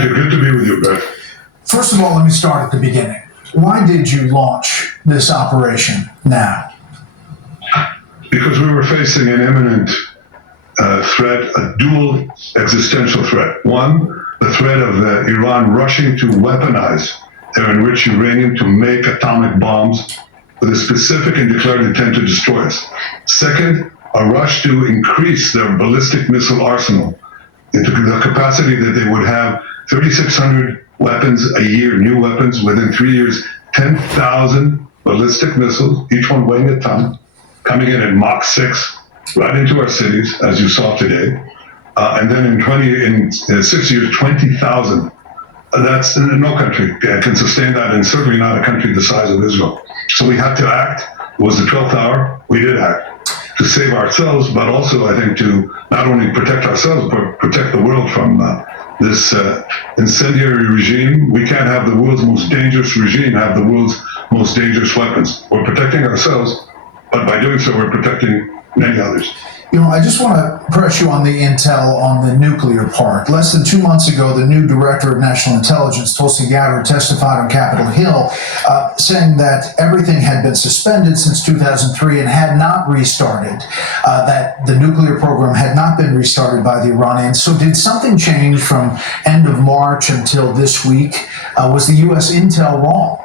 Thank you. Good to be with you, Brett. First of all, let me start at the beginning. Why did you launch this operation now? Because we were facing an imminent threat, a dual existential threat. One, the threat of Iran rushing to weaponize their enriched uranium to make atomic bombs with a specific and declared intent to destroy us. Second, a rush to increase their ballistic missile arsenal into the capacity that they would have 3,600 weapons a year, new weapons within 3 years, 10,000 ballistic missiles, each one weighing a ton, coming in at Mach 6, right into our cities, as you saw today. And then in 6 years, 20,000. That's no country can sustain that, and certainly not a country the size of Israel. So we had to act. It was the 12th hour. We did act to save ourselves, but also, I think, to not only protect ourselves, but protect the world from this incendiary regime. We can't have the world's most dangerous regime have the world's most dangerous weapons. We're protecting ourselves, but by doing so, we're protecting many others. I just want to press you on the intel on the nuclear part. Less than 2 months ago, the new director of national intelligence, Tulsi Gabbard, testified on Capitol Hill, saying that everything had been suspended since 2003 and had not restarted, that the nuclear program had not been restarted by the Iranians. So did something change from end of March until this week? Was the U.S. intel wrong?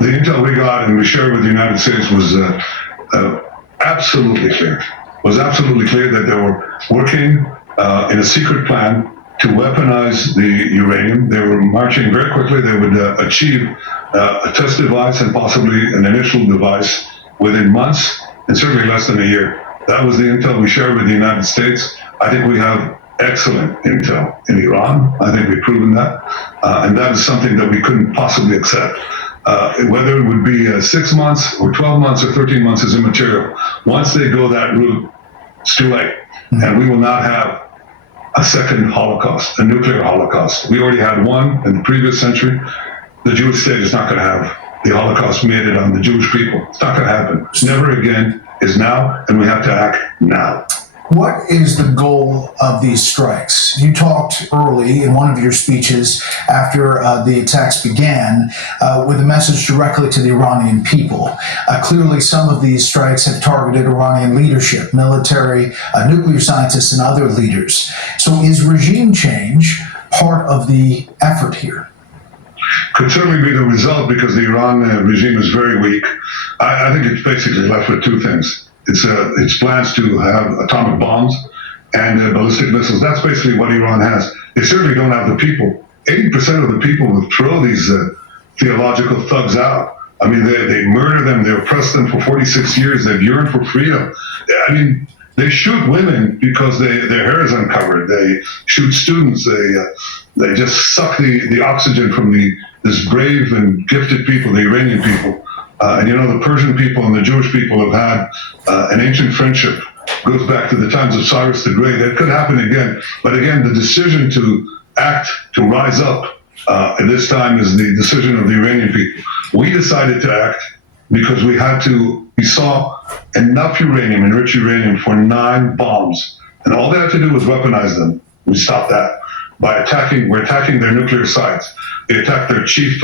The intel we got and we shared with the United States was absolutely clear. It was absolutely clear that they were working in a secret plan to weaponize the uranium. They were marching very quickly. They would achieve a test device and possibly an initial device within months and certainly less than a year. That was the intel we shared with the United States. I think we have excellent intel in Iran. I think we've proven that. And that is something that we couldn't possibly accept. Whether it would be 6 months or 12 months or 13 months is immaterial. Once they go that route, it's too late. And we will not have a second Holocaust, a nuclear Holocaust. We already had one in the previous century. The Jewish state is not going to have the Holocaust meted on the Jewish people. It's not going to happen. Never again is now, and we have to act now. What is the goal of these strikes? You talked early in one of your speeches after the attacks began with a message directly to the Iranian people. Clearly, some of these strikes have targeted Iranian leadership, military, nuclear scientists, and other leaders. So is regime change part of the effort here? Could certainly be the result because the Iran regime is very weak. I think it's basically left with two things. It's plans to have atomic bombs and ballistic missiles. That's basically what Iran has. They certainly don't have the people. 80% of the people will throw these theological thugs out. I mean, they murder them. They oppress them for 46 years. They've yearned for freedom. I mean, they shoot women because their hair is uncovered. They shoot students. They just suck the oxygen from this brave and gifted people, the Iranian people. And the Persian people and the Jewish people have had an ancient friendship. Goes back to the times of Cyrus the Great. It could happen again. But again, the decision to act, to rise up at this time is the decision of the Iranian people. We decided to act because we saw enough uranium, enriched uranium, for 9 bombs. And all they had to do was weaponize them. We stopped that. We're attacking their nuclear sites. They attacked their chief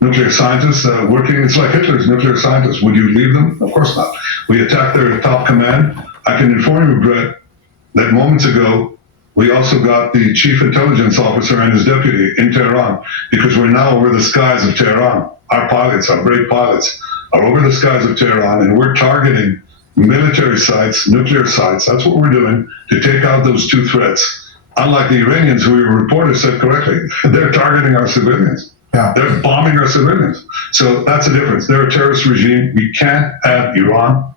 nuclear scientists working. It's like Hitler's nuclear scientists. Would you leave them? Of course not. We attacked their top command. I can inform you, Brett, that moments ago, we also got the chief intelligence officer and his deputy in Tehran because we're now over the skies of Tehran. Our pilots, our brave pilots, are over the skies of Tehran, and we're targeting military sites, nuclear sites. That's what we're doing to take out those two threats. Unlike the Iranians, who your reporter said correctly, they're targeting our civilians. Yeah. They're bombing our civilians. So that's the difference. They're a terrorist regime. We can't have Iran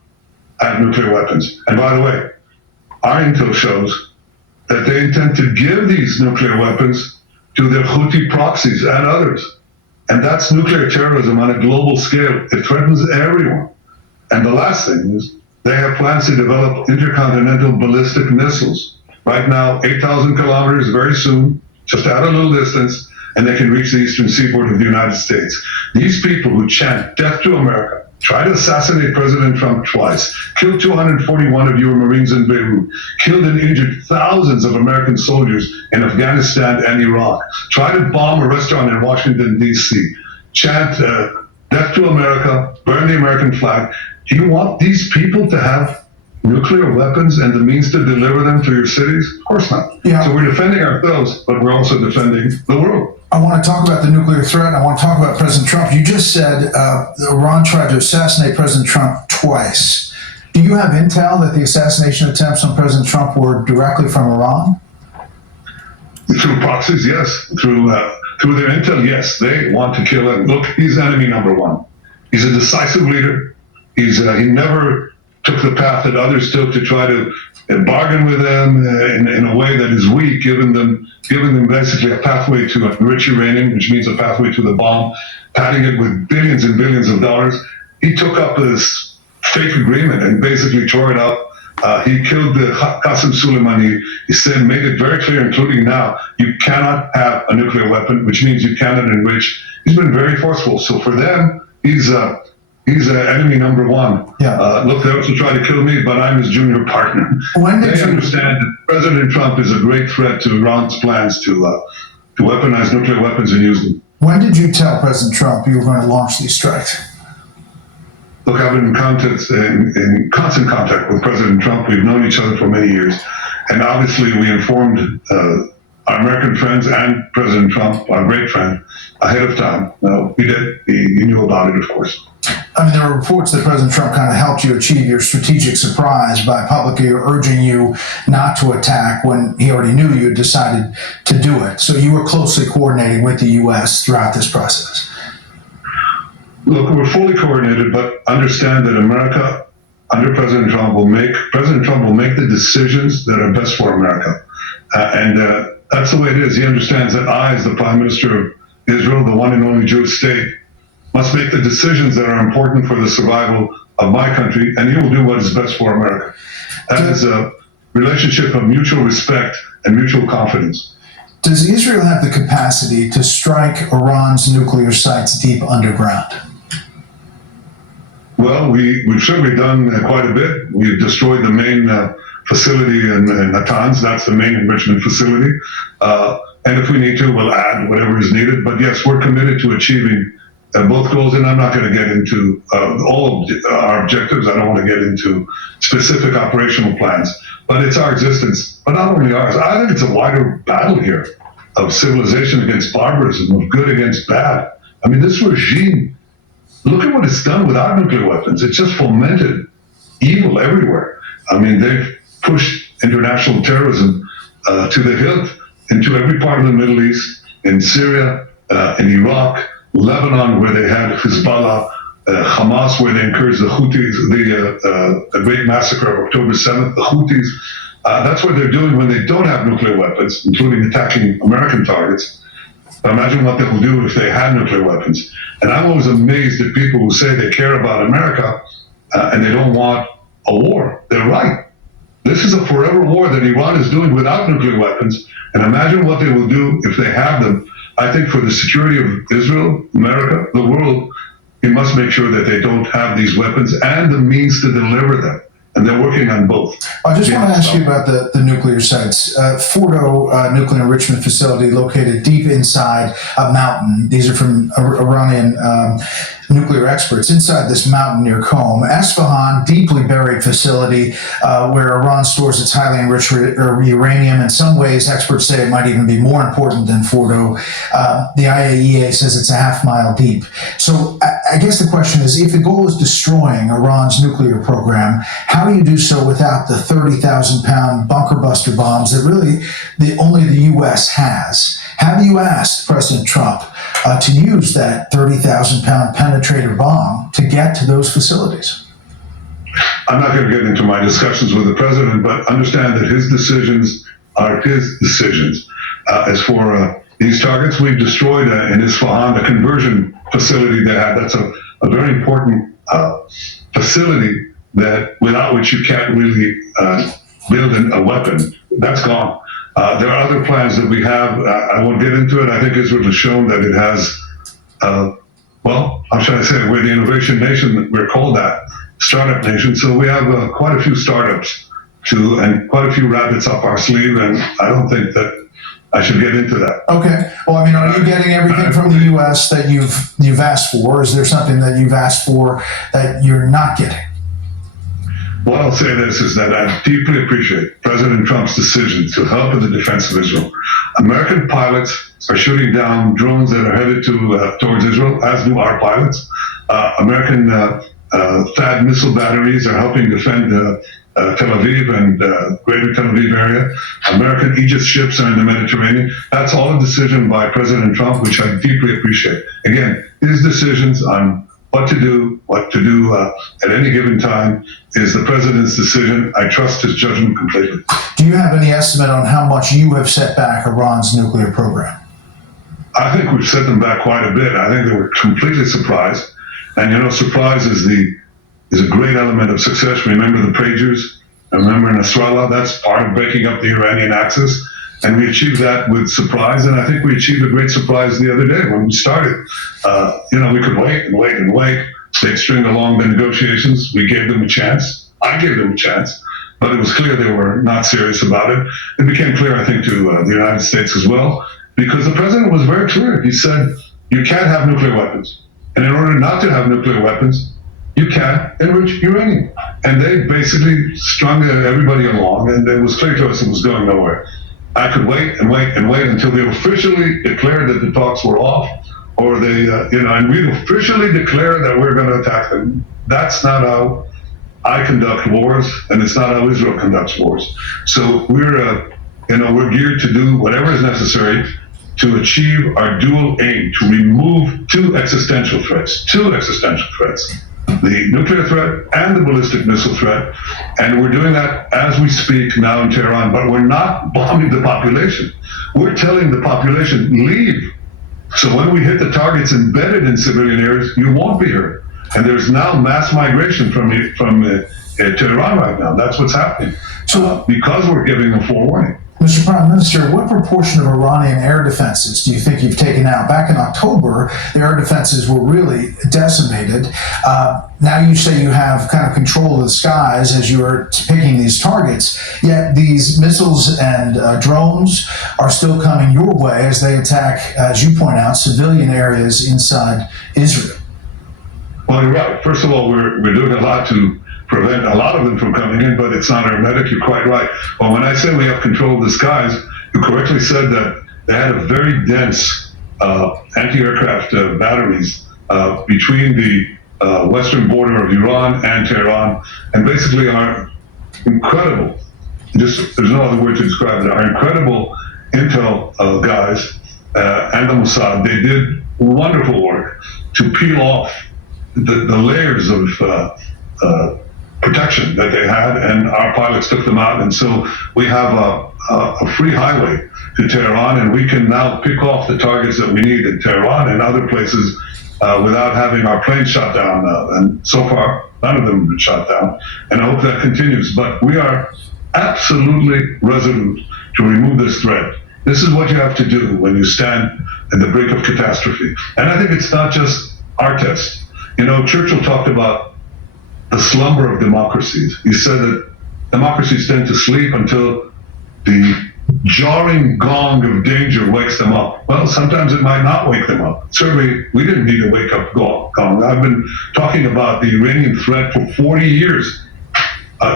have nuclear weapons. And by the way, our intel shows that they intend to give these nuclear weapons to their Houthi proxies and others. And that's nuclear terrorism on a global scale. It threatens everyone. And the last thing is they have plans to develop intercontinental ballistic missiles. Right now, 8,000 kilometers, very soon, just add a little distance, and they can reach the eastern seaboard of the United States. These people who chant death to America, tried to assassinate President Trump twice, killed 241 of your Marines in Beirut, killed and injured thousands of American soldiers in Afghanistan and Iraq, tried to bomb a restaurant in Washington, D.C., chant death to America, burn the American flag. Do you want these people to have nuclear weapons and the means to deliver them to your cities? Of course not. Yeah. So we're defending ourselves, but we're also defending the world. I want to talk about the nuclear threat. I want to talk about President Trump. You just said Iran tried to assassinate President Trump twice. Do you have intel that the assassination attempts on President Trump were directly from Iran? Through proxies, yes. Through their intel, yes. They want to kill him. Look, he's enemy number one. He's a decisive leader. He never took the path that others took to try to bargain with them in a way that is weak, giving them basically a pathway to enrich uranium, which means a pathway to the bomb, padding it with billions and billions of dollars. He took up this fake agreement and basically tore it up. He killed Qasem Soleimani. He said, made it very clear, including now, you cannot have a nuclear weapon, which means you cannot enrich. He's been very forceful. So for them, he's enemy number one. Yeah. Look, they also tried to kill me, but I'm his junior partner. They understand that President Trump is a great threat to Iran's plans to weaponize nuclear weapons and use them. When did you tell President Trump you were going to launch these strikes? Look, I've been in constant contact with President Trump. We've known each other for many years. And obviously we informed our American friends and President Trump, our great friend, ahead of time. He did. He knew about it, of course. I mean, there are reports that President Trump kind of helped you achieve your strategic surprise by publicly urging you not to attack when he already knew you had decided to do it. So you were closely coordinating with the U.S. throughout this process. Look, we're fully coordinated, but understand that America, under President Trump, will make the decisions that are best for America. And that's the way it is. He understands that I, as the Prime Minister of Israel, the one and only Jewish state, must make the decisions that are important for the survival of my country, and he will do what is best for America. That is a relationship of mutual respect and mutual confidence. Does Israel have the capacity to strike Iran's nuclear sites deep underground? Well, we've certainly done quite a bit. We've destroyed the main facility in Natanz. That's the main enrichment facility. And if we need to, we'll add whatever is needed. But yes, we're committed to achieving both goals, and I'm not going to get into all of our objectives. I don't want to get into specific operational plans, but it's our existence. But not only ours, I think it's a wider battle here of civilization against barbarism, of good against bad. I mean, this regime, look at what it's done without nuclear weapons. It's just fomented evil everywhere. I mean, they've pushed international terrorism to the hilt into every part of the Middle East, in Syria, in Iraq, Lebanon, where they had Hezbollah, Hamas, where they encouraged the Houthis, the great massacre of October 7th, the Houthis. That's what they're doing when they don't have nuclear weapons, including attacking American targets. Imagine what they will do if they had nuclear weapons. And I'm always amazed at people who say they care about America and they don't want a war. They're right. This is a forever war that Iran is doing without nuclear weapons. And imagine what they will do if they have them. I think for the security of Israel, America, the world, we must make sure that they don't have these weapons and the means to deliver them. And they're working on both. I just want to ask you about the nuclear sites. Fordo nuclear enrichment facility located deep inside a mountain. These are from Iranian nuclear experts. Inside this mountain near Qom, Isfahan, deeply buried facility where Iran stores its highly enriched uranium. In some ways, experts say it might even be more important than Fordo. The IAEA says it's a half-mile deep. So I guess the question is, if the goal is destroying Iran's nuclear program, how do you do so without the 30,000-pound bunker buster bombs that really only the U.S. has? Have you asked President Trump to use that 30,000-pound penetrator bomb to get to those facilities? I'm not going to get into my discussions with the president, but understand that his decisions are his decisions. As for these targets, we've destroyed in Isfahan the conversion facility they had. That's a very important facility that without which you can't really build a weapon. That's gone. There are other plans that we have. I won't get into it. I think Israel has shown that it has well, how should I say, we're the innovation nation, we're called that, startup nation. So we have quite a few startups and quite a few rabbits up our sleeve, and I don't think that I should get into that. Okay. Well, I mean, are you getting everything from the U.S. that you've asked for? Is there something that you've asked for that you're not getting? What I'll say this is that I deeply appreciate President Trump's decision to help in the defense of Israel. American pilots are shooting down drones that are headed towards Israel, as do our pilots. American THAAD missile batteries are helping defend Tel Aviv and greater Tel Aviv area. American Aegis ships are in the Mediterranean. That's all a decision by President Trump, which I deeply appreciate. Again, his decisions on what to do at any given time is the president's decision. I trust his judgment completely. Do you have any estimate on how much you have set back Iran's nuclear program? I think we've set them back quite a bit. I think they were completely surprised. And surprise is a great element of success. Remember the pagers? Remember in Isreal? That's part of breaking up the Iranian axis. And we achieved that with surprise, and I think we achieved a great surprise the other day when we started. We could wait and wait and wait. They'd string along the negotiations. We gave them a chance. I gave them a chance, but it was clear they were not serious about it. It became clear, I think, to the United States as well, because the president was very clear. He said, you can't have nuclear weapons. And in order not to have nuclear weapons, you can't enrich uranium. And they basically strung everybody along, and it was clear to us it was going nowhere. I could wait and wait and wait until they officially declared that the talks were off, or and we officially declare that we're going to attack them. That's not how I conduct wars, and it's not how Israel conducts wars. So we're geared to do whatever is necessary to achieve our dual aim, to remove two existential threats, the nuclear threat and the ballistic missile threat. And we're doing that as we speak now in Tehran, but we're not bombing the population. We're telling the population, leave. So when we hit the targets embedded in civilian areas, you won't be hurt. And there's now mass migration from Tehran right now. That's what's happening. So because we're giving them forewarning. Mr. Prime Minister, what proportion of Iranian air defenses do you think you've taken out? Back in October, the air defenses were really decimated. Now you say you have kind of control of the skies as you are picking these targets, yet these missiles and drones are still coming your way as they attack, as you point out, civilian areas inside Israel. Well, you're right. First of all, we're doing a lot to prevent a lot of them from coming in, but it's not hermetic. You're quite right. Well, when I say we have control of the skies, you correctly said that they had a very dense anti-aircraft batteries between the western border of Iran and Tehran, and basically our incredible, there's no other word to describe it, our incredible intel guys and the Mossad, they did wonderful work to peel off the layers of protection that they had, and our pilots took them out. And so we have a free highway to Tehran, and we can now pick off the targets that we need in Tehran and other places without having our planes shot down. And so far, none of them have been shot down. And I hope that continues. But we are absolutely resolute to remove this threat. This is what you have to do when you stand at the brink of catastrophe. And I think it's not just our test. Churchill talked about the slumber of democracies. He said that democracies tend to sleep until the jarring gong of danger wakes them up. Well, sometimes it might not wake them up. Certainly, we didn't need a wake-up gong. I've been talking about the Iranian threat for 40 years.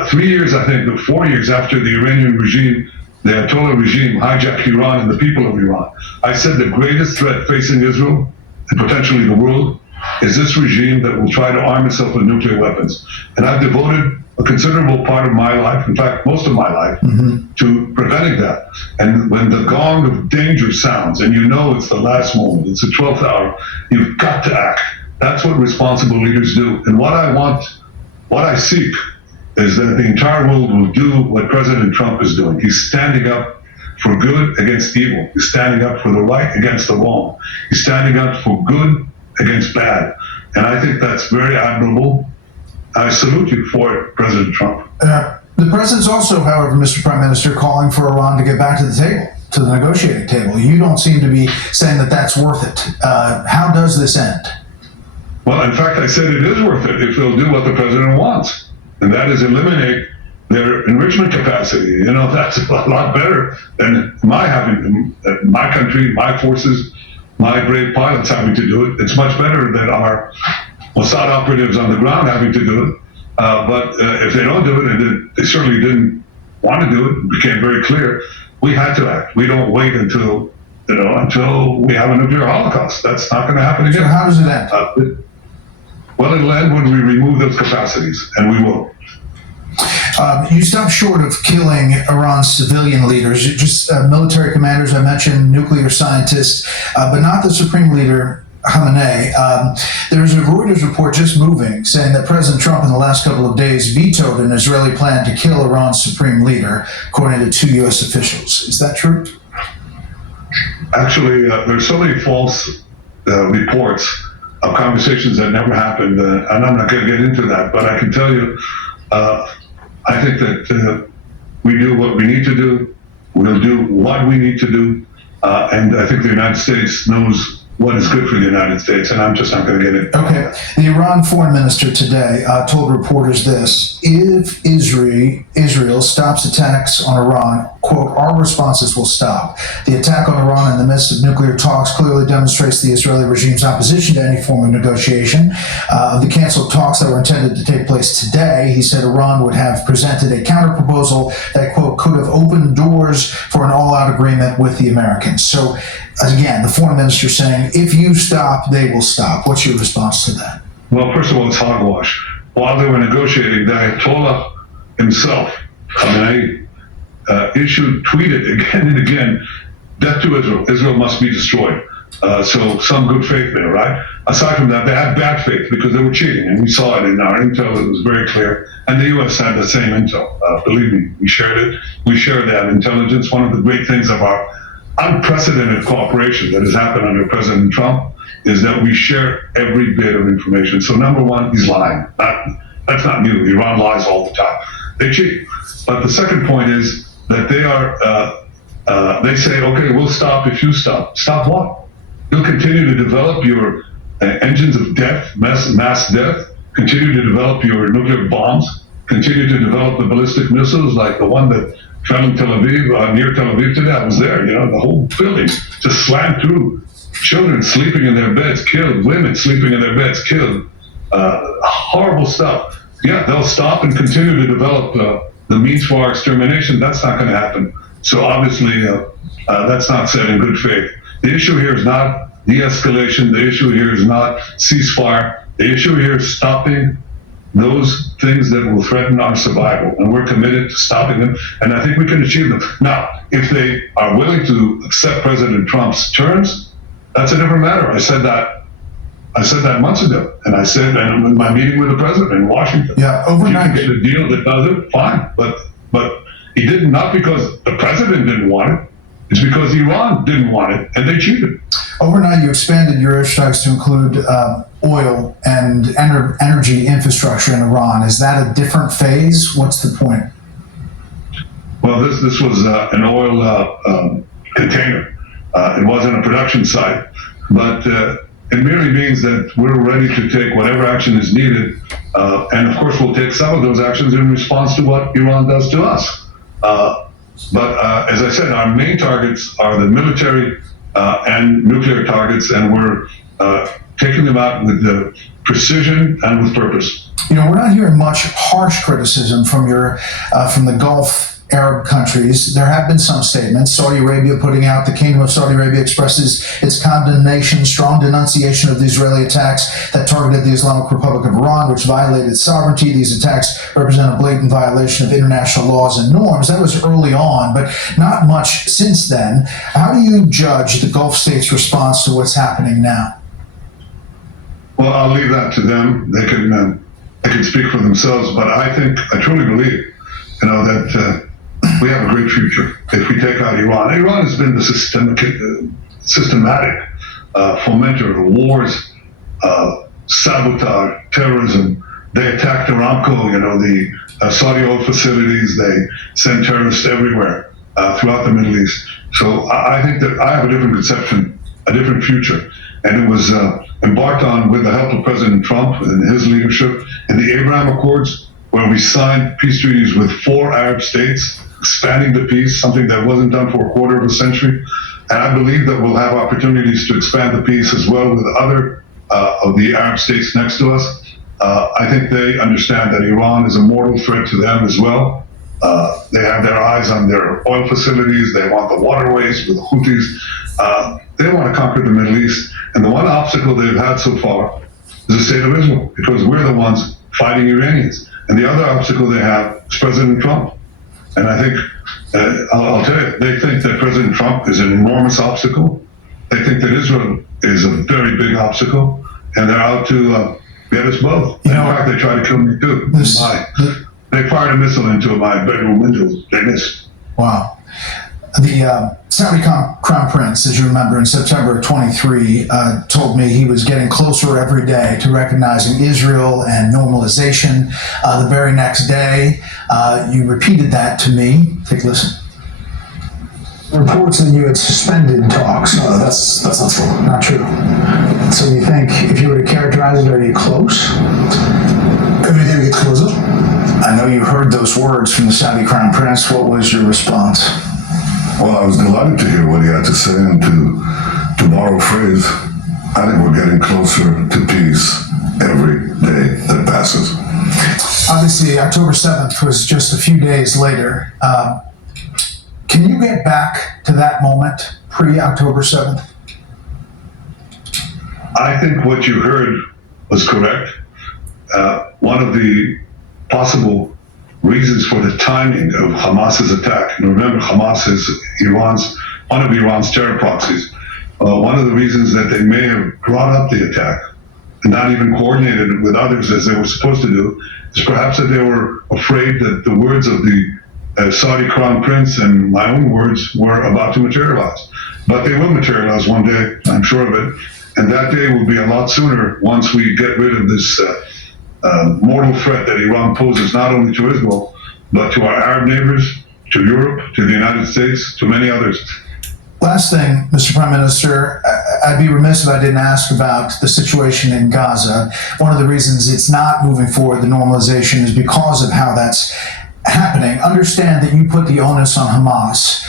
3 years, I think, but 4 years after the Iranian regime, the Ayatollah regime, hijacked Iran and the people of Iran. I said the greatest threat facing Israel, and potentially the world, is this regime that will try to arm itself with nuclear weapons. And I've devoted a considerable part of my life, in fact, most of my life, to preventing that. And when the gong of danger sounds, and it's the last moment, it's the 12th hour, you've got to act. That's what responsible leaders do. And what I seek, is that the entire world will do what President Trump is doing. He's standing up for good against evil. He's standing up for the right against the wrong. He's standing up for good against bad. And I think that's very admirable. I salute you for it, President Trump. The president's also, however, Mr. Prime Minister, calling for Iran to get back to the table, to the negotiating table. You don't seem to be saying that that's worth it. How does this end? Well, in fact, I said it is worth it if they'll do what the president wants, and that is eliminate their enrichment capacity. You know, that's a lot better than my country, my forces, my brave pilots having to do it. It's much better than our Mossad operatives on the ground having to do it. But if they don't do it, and they certainly didn't want to do it, it became very clear, we had to act. We don't wait until we have a nuclear holocaust. That's not going to happen again. So how does it end? Well, it'll end when we remove those capacities, and we will. You stopped short of killing Iran's civilian leaders, just military commanders. I mentioned nuclear scientists, but not the supreme leader, Khamenei. There's a Reuters report just moving saying that President Trump in the last couple of days vetoed an Israeli plan to kill Iran's supreme leader, according to 2 U.S. officials. Is that true? Actually, there's so many false reports of conversations that never happened, and I'm not going to get into that, but I can tell you, I think that we do what we need to do, we'll do what we need to do, and I think the United States knows what is good for the United States, and I'm just not going to get into Okay. The Iran foreign minister today told reporters this: if Israel stops attacks on Iran, quote, our responses will stop. The attack on Iran in the midst of nuclear talks clearly demonstrates the Israeli regime's opposition to any form of negotiation. Of the canceled talks that were intended to take place today, he said Iran would have presented a counterproposal that, quote, could have opened doors for an all-out agreement with the Americans. So, again, the foreign minister saying, if you stop, they will stop. What's your response to that? Well, first of all, it's hogwash. While they were negotiating, the Ayatollah himself, tweeted again and again, death to Israel. Israel must be destroyed. So some good faith there, right? Aside from that, they had bad faith because they were cheating, and we saw it in our intel. It was very clear. And the U.S. had the same intel. Believe me, we shared it. We shared that intelligence. One of the great things of our unprecedented cooperation that has happened under President Trump is that we share every bit of information. So number one, he's lying. That's not new. Iran lies all the time. They cheat. But the second point is that they say, okay, we'll stop if you stop. Stop what? You'll continue to develop your engines of death, mass death, continue to develop your nuclear bombs, continue to develop the ballistic missiles like the one that fell in Tel Aviv, near Tel Aviv today. I was there, the whole building just slammed through. Children sleeping in their beds, killed. Women sleeping in their beds, killed. Horrible stuff. Yeah, they'll stop and continue to develop the means for our extermination. That's not going to happen. So obviously, that's not said in good faith. The issue here is not de-escalation. The issue here is not ceasefire. The issue here is stopping those things that will threaten our survival, and we're committed to stopping them, and I think we can achieve them. Now, if they are willing to accept President Trump's terms, that's a different matter. I said that months ago, and I said in my meeting with the president in Washington. Yeah, overnight. If you can get a deal that does it, fine, but he didn't, not because the president didn't want it, it's because Iran didn't want it, and they cheated. Overnight, you expanded your airstrikes to include oil and energy infrastructure in Iran. Is that a different phase? What's the point? Well, this was an oil container. It wasn't a production site, but it merely means that we're ready to take whatever action is needed, and of course we'll take some of those actions in response to what Iran does to us. But as I said, our main targets are the military and nuclear targets, and we're taking them out with the precision and with purpose. We're not hearing much harsh criticism from the Gulf Arab countries. There have been some statements. Saudi Arabia putting out, the Kingdom of Saudi Arabia expresses its condemnation, strong denunciation of the Israeli attacks that targeted the Islamic Republic of Iran, which violated sovereignty. These attacks represent a blatant violation of international laws and norms. That was early on, but not much since then. How do you judge the Gulf states' response to what's happening now? Well, I'll leave that to them. They can speak for themselves, but I truly believe, that we have a great future if we take out Iran. Iran has been the systematic fomenter of wars, sabotage, terrorism. They attacked Aramco, the Saudi oil facilities. They send terrorists everywhere throughout the Middle East. So I think that I have a different conception, a different future. and it was embarked on with the help of President Trump and his leadership in the Abraham Accords, where we signed peace treaties with 4 Arab states, expanding the peace, something that wasn't done for a quarter of a century. And I believe that we'll have opportunities to expand the peace as well with other of the Arab states next to us. I think they understand that Iran is a mortal threat to them as well. They have their eyes on their oil facilities. They want the waterways with the Houthis. They want to conquer the Middle East. And the one obstacle they've had so far is the state of Israel, because we're the ones fighting Iranians. And the other obstacle they have is President Trump. And I think, I'll tell you, they think that President Trump is an enormous obstacle. They think that Israel is a very big obstacle, and they're out to get us both. In fact, they tried to kill me too. They fired a missile into my bedroom window. They missed. Wow. The Saudi Crown Prince, as you remember, in September of 23, told me he was getting closer every day to recognizing Israel and normalization. The very next day, you repeated that to me. Take a listen. Reports that you had suspended talks. That's not true. Not true. So you think, if you were to characterize it, are you close? Every day we get closer. I know you heard those words from the Saudi Crown Prince. What was your response? Well, I was delighted to hear what he had to say, and to borrow a phrase, I think we're getting closer to peace every day that passes. Obviously, October 7th was just a few days later. Can you get back to that moment, pre-October 7th? I think what you heard was correct. One of the possible reasons for the timing of Hamas's attack, and remember, Hamas is one of Iran's terror proxies. One of the reasons that they may have brought up the attack and not even coordinated it with others as they were supposed to do is perhaps that they were afraid that the words of the Saudi Crown Prince and my own words were about to materialize. But they will materialize one day, I'm sure of it. And that day will be a lot sooner once we get rid of this mortal threat that Iran poses not only to Israel, but to our Arab neighbors, to Europe, to the United States, to many others. Last thing, Mr. Prime Minister, I'd be remiss if I didn't ask about the situation in Gaza. One of the reasons it's not moving forward, the normalization, is because of how that's happening. Understand that you put the onus on Hamas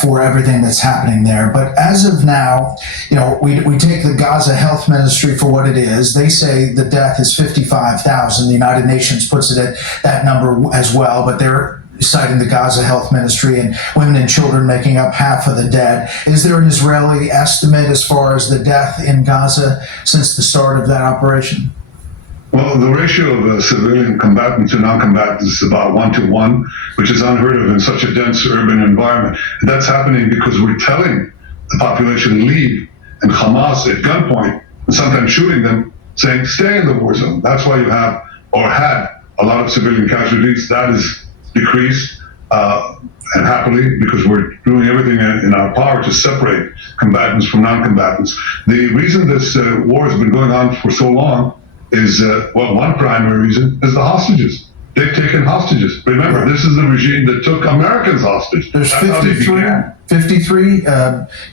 for everything that's happening there. But as of now, we take the Gaza Health Ministry for what it is. They say the death is 55,000. The United Nations puts it at that number as well, but they're citing the Gaza Health Ministry and women and children making up half of the dead. Is there an Israeli estimate as far as the death in Gaza since the start of that operation? Well, the ratio of civilian combatants to non-combatants is about 1-to-1, which is unheard of in such a dense urban environment. And that's happening because we're telling the population to leave, and Hamas at gunpoint, and sometimes shooting them, saying, stay in the war zone. That's why you have, or had, a lot of civilian casualties. That is decreased, and happily, because we're doing everything in our power to separate combatants from non-combatants. The reason this war has been going on for so long is, one primary reason is the hostages. They've taken hostages. Remember, this is the regime that took Americans hostage. There's 53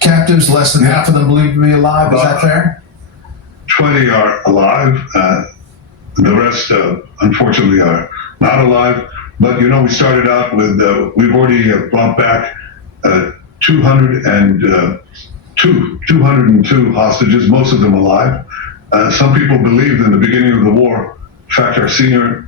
captives, less than half of them believed to be alive. Is that fair? 20 are alive. The rest, unfortunately, are not alive. But, we started out with, we've already brought back 202 hostages, most of them alive. Some people believed in the beginning of the war, in fact, the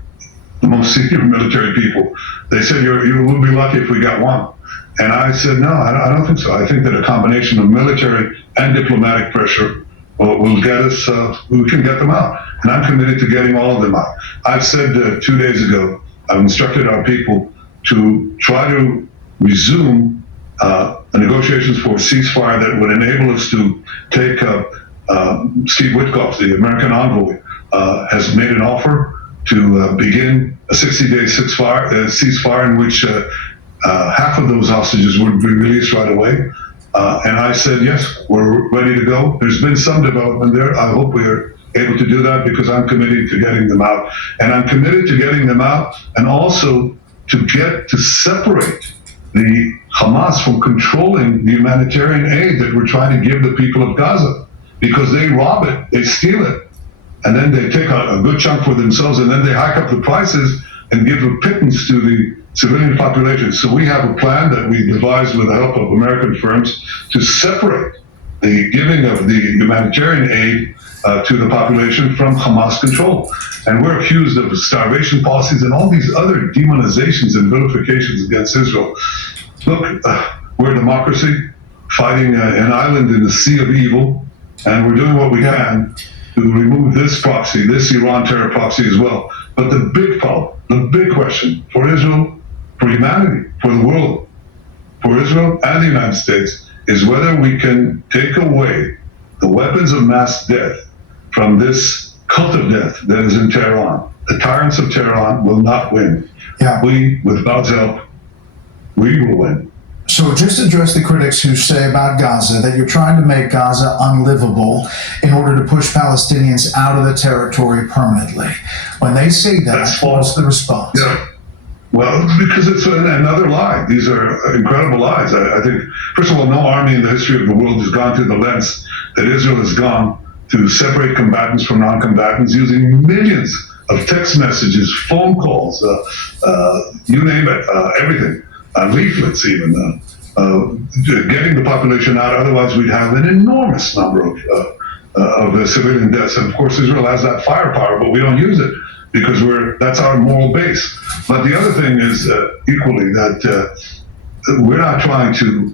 most senior military people, they said, you will be lucky if we got one. And I said, no, I don't think so. I think that a combination of military and diplomatic pressure will get us, we can get them out. And I'm committed to getting all of them out. I've said 2 days ago, I've instructed our people to try to resume negotiations for a ceasefire that would enable us to take Steve Witkoff, the American envoy, has made an offer to begin a 60-day ceasefire in which half of those hostages would be released right away. And I said, yes, we're ready to go. There's been some development there. I hope we're able to do that because I'm committed to getting them out. And I'm committed to getting them out and also to separate the Hamas from controlling the humanitarian aid that we're trying to give the people of Gaza. because they rob it, they steal it, and then they take a good chunk for themselves, and then they hike up the prices and give a pittance to the civilian population. So we have a plan that we devised with the help of American firms to separate the giving of the humanitarian aid to the population from Hamas control. And we're accused of starvation policies and all these other demonizations and vilifications against Israel. Look, we're a democracy fighting an island in the sea of evil, and we're doing what we can to remove this proxy, this Iran terror proxy as well. But the big problem, the big question for Israel, for humanity, for the world, for Israel and the United States, is whether we can take away the weapons of mass death from this cult of death that is in Tehran. The tyrants of Tehran will not win. Yeah. We, with God's help, we will win. So just address the critics who say about Gaza that you're trying to make Gaza unlivable in order to push Palestinians out of the territory permanently. When they say that, what's the response? Yeah. Well, because it's another lie. These are incredible lies. I think, first of all, no army in the history of the world has gone to the lengths that Israel has gone to separate combatants from non-combatants using millions of text messages, phone calls, you name it, everything. Leaflets even, getting the population out. Otherwise, we'd have an enormous number of civilian deaths. And of course, Israel has that firepower, but we don't use it because that's our moral base. But the other thing is equally that we're not trying to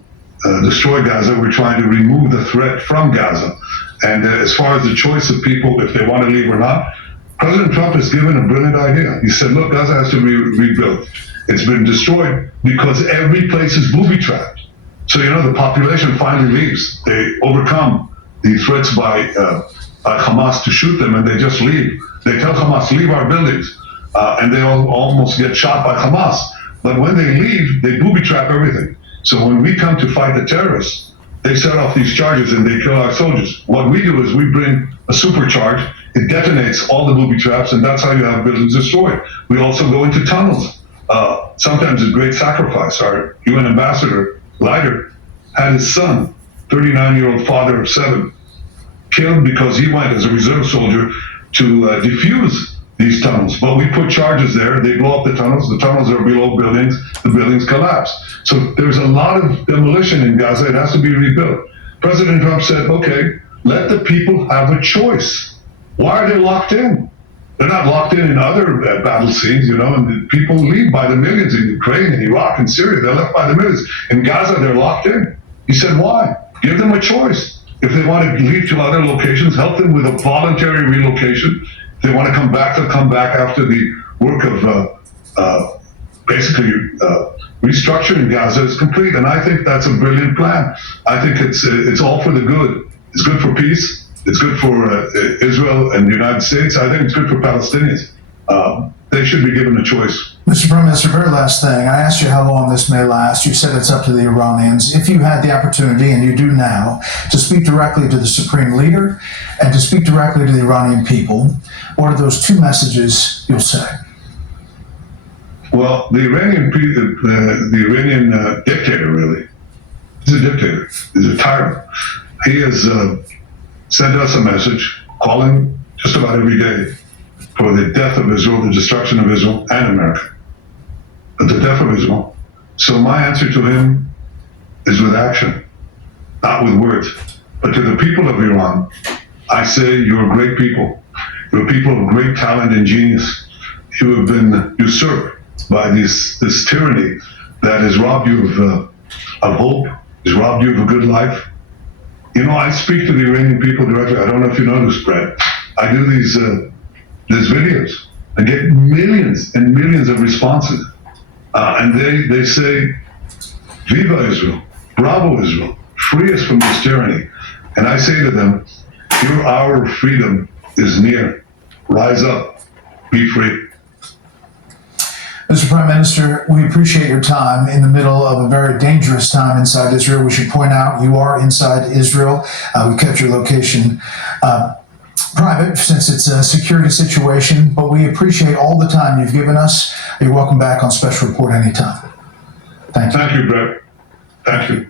destroy Gaza. We're trying to remove the threat from Gaza. And as far as the choice of people, if they want to leave or not, President Trump has given a brilliant idea. He said, look, Gaza has to be rebuilt. It's been destroyed because every place is booby-trapped. So, the population finally leaves. They overcome the threats by Hamas to shoot them, and they just leave. They tell Hamas, leave our buildings, and they almost get shot by Hamas. But when they leave, they booby-trap everything. So when we come to fight the terrorists, they set off these charges and they kill our soldiers. What we do is we bring a supercharge. It detonates all the booby traps, and that's how you have buildings destroyed. We also go into tunnels. Sometimes at great sacrifice. Our UN ambassador, Leiter, had his son, 39-year-old father of 7, killed because he went as a reserve soldier to defuse these tunnels. But we put charges there. They blow up the tunnels are below buildings. The buildings collapse. So there's a lot of demolition in Gaza. It has to be rebuilt. President Trump said, okay, let the people have a choice. Why are they locked in? They're not locked in other battle scenes, and the people leave by the millions in Ukraine and Iraq and Syria. They're left by the millions. In Gaza, they're locked in. He said, why? Give them a choice. If they want to leave to other locations, help them with a voluntary relocation. If they want to come back, they'll come back after the work of basically restructuring Gaza is complete. And I think that's a brilliant plan. I think it's all for the good. It's good for peace. It's good for Israel and the United States. I think it's good for Palestinians. They should be given a choice. Mr. Prime Minister, very last thing. I asked you how long this may last. You said it's up to the Iranians. If you had the opportunity, and you do now, to speak directly to the Supreme Leader and to speak directly to the Iranian people, what are those two messages you'll say? Well, the Iranian dictator, really, he's a dictator. He's a tyrant. He has sent us a message calling just about every day for the death of Israel, the destruction of Israel and America, but the death of Israel. So my answer to him is with action, not with words. But to the people of Iran, I say you're great people. You're people of great talent and genius. You have been usurped by this tyranny that has robbed you of hope, has robbed you of a good life. I speak to the Iranian people directly. I don't know if you know this, Brett. I do these videos. I get millions and millions of responses. And they say, Viva Israel, bravo Israel, free us from this tyranny. And I say to them, your hour of freedom is near. Rise up, be free. Mr. Prime Minister, we appreciate your time in the middle of a very dangerous time inside Israel. We should point out you are inside Israel. We kept your location private since it's a security situation, but we appreciate all the time you've given us. You're welcome back on Special Report anytime. Thank you. Thank you, Brett. Thank you.